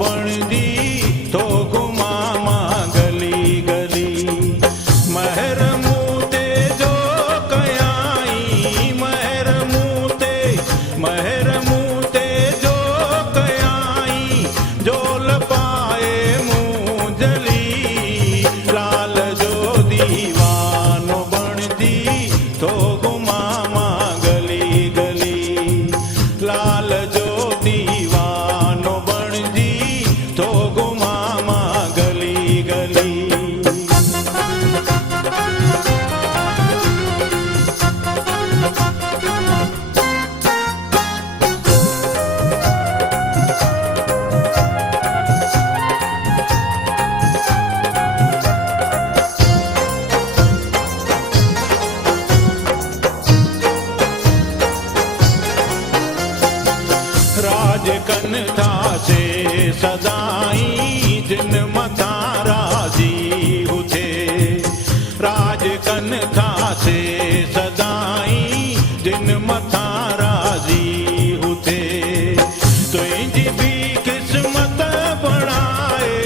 बणदी तो गुमामा गली गली महर मूते जो कयाई महर मूते जो कयाई जोल पाए मुँह जली लाल जो दीवानो बणदी तो गुमामा गली गली लाल जो दीवानो बणदी तो गुमामा गली गली राज कन था से सदाई जिन मथा राजी उठे राज कन था से सदाई जिन मथा राजी उठे तुझी भी किस्मत बनाए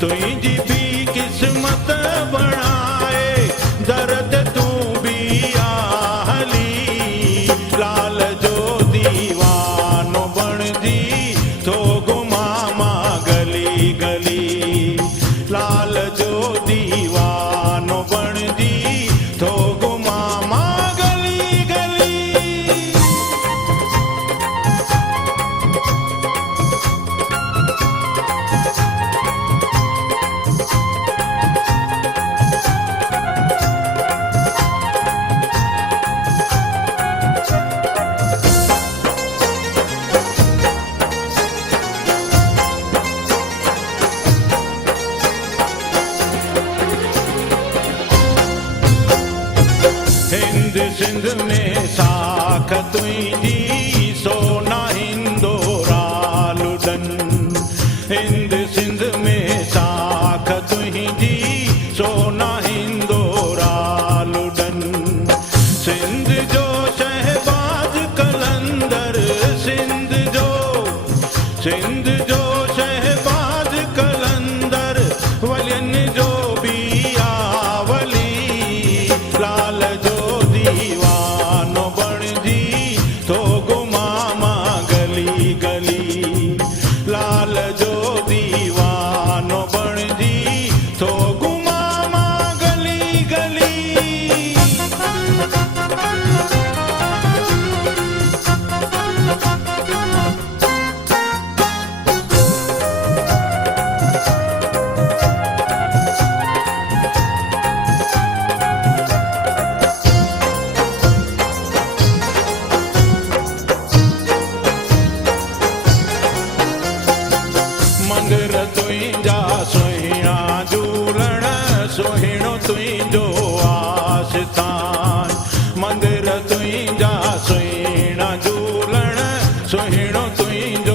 तुझी भी किस्मत बनाए दर्द तू भी आहली लाल जो दीवानो बणदी तो गुमामा गली गली लाल जो दीवानो बणदी तो गुमामा गली गली हिंद सिंध में साख तुझी सोना हिंदोरा लुडन हिंद सिंध में साख तुझी सोना हिंदोरा लुडन सिंध जो शहबाज कलंदर सिंध जो शहबाज कलंदर वलियन जो भी आवली लाल जो दीवानो बणदी तो गुमामा गली गली लाल जो दीवानो बणदी तो गुमामा गली गली मंदिर तुझा सुहिणा झूलण सुहिणो तुझो आस्थान मंदिर तुझा सुहिणा झूलण सुहिणो तुझो